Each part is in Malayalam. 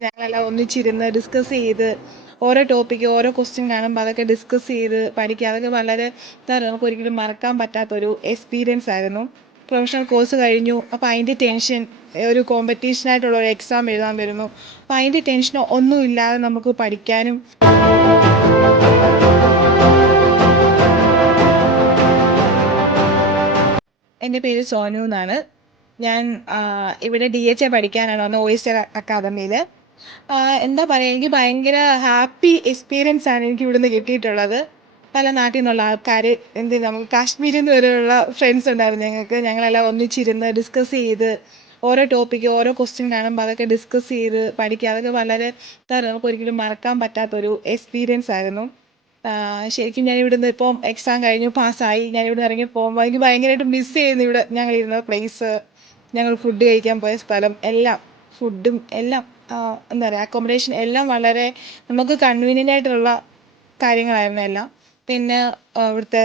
ഞങ്ങളെല്ലാം ഒന്നിച്ചിരുന്ന് ഡിസ്കസ് ചെയ്ത് ഓരോ ടോപ്പിക്ക് ഓരോ ക്വസ്റ്റ്യൻ കാണുമ്പോൾ അതൊക്കെ ഡിസ്കസ് ചെയ്ത് പഠിക്കുക. അതൊക്കെ വളരെ നമുക്ക് ഒരിക്കലും മറക്കാൻ പറ്റാത്തൊരു എക്സ്പീരിയൻസ് ആയിരുന്നു. പ്രൊഫഷണൽ കോഴ്സ് കഴിഞ്ഞു. അപ്പോൾ അതിൻ്റെ ടെൻഷൻ, ഒരു കോമ്പറ്റീഷനായിട്ടുള്ള ഒരു എക്സാം എഴുതാൻ വരുന്നു. അപ്പോൾ അതിൻ്റെ ടെൻഷൻ ഒന്നുമില്ലാതെ നമുക്ക് പഠിക്കാനും. എൻ്റെ പേര് സോനു എന്നാണ്. ഞാൻ ഇവിടെ DHA പഠിക്കാനാണ് വന്നത്, ഓയിസ്റ്റർ അക്കാദമിയിൽ. എന്താ പറയുക, എനിക്ക് ഭയങ്കര ഹാപ്പി എക്സ്പീരിയൻസ് ആണ് എനിക്ക് ഇവിടുന്ന് കിട്ടിയിട്ടുള്ളത്. പല നാട്ടിൽ നിന്നുള്ള ആൾക്കാർ, നമുക്ക് കാശ്മീരിൽ നിന്ന് വരെയുള്ള ഫ്രണ്ട്സ് ഉണ്ടായിരുന്നു ഞങ്ങൾക്ക്. ഞങ്ങളെല്ലാം ഒന്നിച്ചിരുന്ന് ഡിസ്കസ് ചെയ്ത് ഓരോ ടോപ്പിക്ക് ഓരോ ക്വസ്റ്റ്യൻ കാണുമ്പോൾ അതൊക്കെ ഡിസ്കസ് ചെയ്ത് പഠിക്കുക. അതൊക്കെ വളരെ നമുക്ക് ഒരിക്കലും മറക്കാൻ പറ്റാത്തൊരു എക്സ്പീരിയൻസ് ആയിരുന്നു. ശരിക്കും ഞാൻ ഇവിടുന്ന് ഇപ്പം എക്സാം കഴിഞ്ഞു, പാസ്സായി. ഞാൻ ഇവിടെ ഇറങ്ങി പോകുമ്പോൾ എനിക്ക് ഭയങ്കരമായിട്ട് മിസ്സ് ചെയ്യുന്നു ഇവിടെ ഞങ്ങളിരുന്ന പ്ലേസ്, ഞങ്ങൾ ഫുഡ് കഴിക്കാൻ പോയ സ്ഥലം, എല്ലാം ഫുഡും എല്ലാം. എന്താ പറയുക, അക്കോമഡേഷൻ എല്ലാം വളരെ നമുക്ക് കൺവീനിയൻ്റ് ആയിട്ടുള്ള കാര്യങ്ങളായിരുന്നു എല്ലാം. പിന്നെ ഇവിടുത്തെ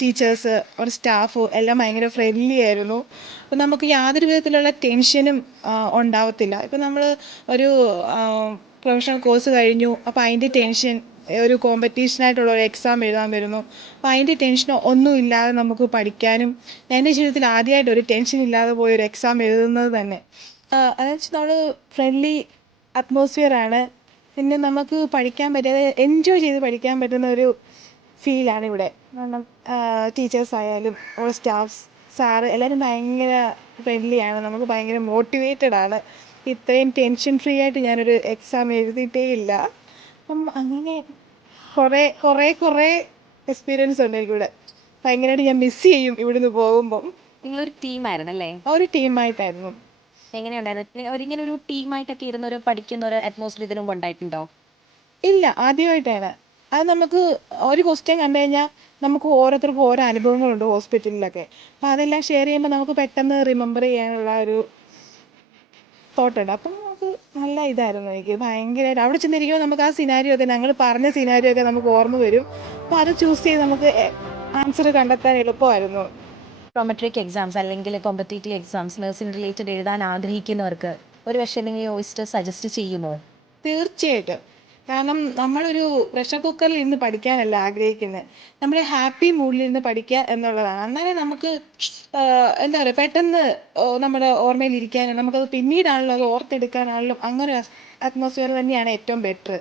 ടീച്ചേഴ്സ്, ഒരു സ്റ്റാഫ് എല്ലാം ഭയങ്കര ഫ്രണ്ട്ലി ആയിരുന്നു. അപ്പം നമുക്ക് യാതൊരു വിധത്തിലുള്ള ടെൻഷനും ഉണ്ടാവത്തില്ല. ഇപ്പം നമ്മൾ ഒരു പ്രൊഫഷണൽ കോഴ്സ് കഴിഞ്ഞു, അപ്പോൾ അതിൻ്റെ ടെൻഷൻ, ഒരു കോമ്പറ്റീഷനായിട്ടുള്ള ഒരു എക്സാം എഴുതാൻ വരുന്നു. അപ്പോൾ അതിൻ്റെ ടെൻഷനോ ഒന്നുമില്ലാതെ നമുക്ക് പഠിക്കാനും. എൻ്റെ ജീവിതത്തിൽ ആദ്യമായിട്ട് ഒരു ടെൻഷൻ ഇല്ലാതെ പോയൊരു എക്സാം എഴുതുന്നത് തന്നെ. അതെന്ന് വെച്ചാൽ നമ്മൾ ഫ്രണ്ട്ലി അറ്റ്മോസ്ഫിയറാണ്. പിന്നെ നമുക്ക് പഠിക്കാൻ പറ്റിയത് എൻജോയ് ചെയ്ത് പഠിക്കാൻ പറ്റുന്ന ഒരു ഫീലാണ് ഇവിടെ. കാരണം ടീച്ചേഴ്സായാലും ഓരോ സ്റ്റാഫ്സ്, സാറ് എല്ലാവരും ഭയങ്കര ഫ്രണ്ട്ലിയാണ്. നമുക്ക് ഭയങ്കര മോട്ടിവേറ്റഡ് ആണ്. ഇത്രയും ടെൻഷൻ ഫ്രീ ആയിട്ട് ഞാനൊരു എക്സാം എഴുതിയിട്ടേ ഇല്ല. അപ്പം അങ്ങനെ കുറേ എക്സ്പീരിയൻസ് ഉണ്ട് എനിക്കിവിടെ. ഭയങ്കരമായിട്ട് ഞാൻ മിസ് ചെയ്യും ഇവിടുന്ന് പോകുമ്പം. നിങ്ങളൊരു ടീമായിരുന്നല്ലേ? ഒരു ടീമായിട്ടായിരുന്നു. എങ്ങനെയുണ്ടായിരുന്നു? ഒരിങ്ങനെ ഒരു ടീമായിട്ടൊക്കെ ഇരുന്നൊരു പഠിക്കുന്ന ഒരു അറ്റ്മോസ്ഫിയർ ഇതിനു മുമ്പ് ഉണ്ടായിട്ടുണ്ടോ? ഇല്ല, ആദ്യമായിട്ടാണ്. അത് നമുക്ക് ഒരു ക്വസ്റ്റ്യൻ കണ്ടു കഴിഞ്ഞാൽ നമുക്ക് ഓരോരുത്തർക്കും ഓരോ അനുഭവങ്ങളുണ്ട് ഹോസ്പിറ്റലിലൊക്കെ. അപ്പോൾ അതെല്ലാം ഷെയർ ചെയ്യുമ്പോൾ നമുക്ക് പെട്ടെന്ന് റിമെമ്പർ ചെയ്യാനുള്ള ഒരു തോട്ടുണ്ട്. അപ്പം നമുക്ക് നല്ല ഇതായിരുന്നു. എനിക്ക് ഭയങ്കരമായിട്ട് അവിടെ ചെന്നിരിക്കുമ്പോൾ നമുക്ക് ആ സിനാരിയോ ഒക്കെ, ഞങ്ങൾ പറഞ്ഞ സിനാരിയോ ഒക്കെ നമുക്ക് ഓർമ്മ വരും. അപ്പോൾ അത് ചൂസ് ചെയ്ത് നമുക്ക് ആൻസർ കണ്ടെത്താൻ എളുപ്പമായിരുന്നു. പ്രോമെട്രിക് എക്സാംസ് അല്ലെങ്കിൽ കോമ്പറ്റേറ്റീവ് എക്സാംസ് നഴ്സിംഗ് റിലേറ്റഡ് എഴുതാൻ ആഗ്രഹിക്കുന്നവർക്ക് ഒരു പക്ഷേ നിങ്ങൾ ഓയിസ്റ്റർ സജസ്റ്റ് ചെയ്യുമോ? തീർച്ചയായിട്ടും. കാരണം നമ്മളൊരു പ്രഷർ കുക്കറിൽ ഇരുന്ന് പഠിക്കാനല്ല ആഗ്രഹിക്കുന്നത്. നമ്മൾ ഹാപ്പി മൂഡിലിരുന്ന് പഠിക്കുക എന്നുള്ളതാണ്. അന്നേരം നമുക്ക് എന്താ പറയുക, പെട്ടെന്ന് നമ്മുടെ ഓർമ്മയിലിരിക്കാനും നമുക്കത് പിന്നീടാണല്ലോ അത് ഓർത്തെടുക്കാനാണല്ലോ അങ്ങനെ അറ്റ്മോസ്ഫിയർ തന്നെയാണ് ഏറ്റവും ബെറ്റർ.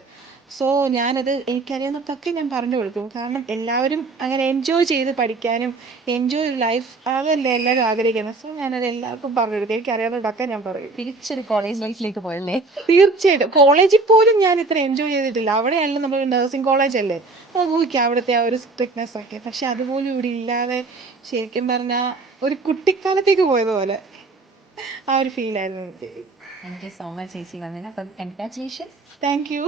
സോ ഞാനത് എനിക്കറിയാവുന്നതൊക്കെ ഞാൻ പറഞ്ഞു കൊടുക്കും. കാരണം എല്ലാവരും അങ്ങനെ എൻജോയ് ചെയ്ത് പഠിക്കാനും എൻജോയ് ലൈഫ് അതല്ലേ എല്ലാവരും ആഗ്രഹിക്കുന്നത്. സോ ഞാനത് എല്ലാവർക്കും പറഞ്ഞു കൊടുക്കും. എനിക്കറിയാവുന്നതൊക്കെ ഞാൻ പറയും. തിരിച്ചൊരു കോളേജ് ലൈഫിലേക്ക് പോയല്ലേ? തീർച്ചയായിട്ടും. കോളേജിൽ പോലും ഞാൻ ഇത്ര എൻജോയ് ചെയ്തിട്ടില്ല. അവിടെയാണല്ലോ നമ്മൾ നഴ്സിംഗ് കോളേജല്ലേ. ഊഹിക്കാം അവിടുത്തെ ആ ഒരു സ്ട്രിക്ട്നെസ് ഒക്കെ. പക്ഷെ അതുപോലും ഇവിടെ ഇല്ലാതെ ശരിക്കും പറഞ്ഞാൽ ഒരു കുട്ടിക്കാലത്തേക്ക് പോയതുപോലെ ആ ഒരു ഫീലായിരുന്നു എനിക്ക്. താങ്ക് യു സോ മച്ച് ചേച്ചി വന്നതിന്. അപ്പം കൺഗ്രാറ്റുലേഷൻസ്. Thank you.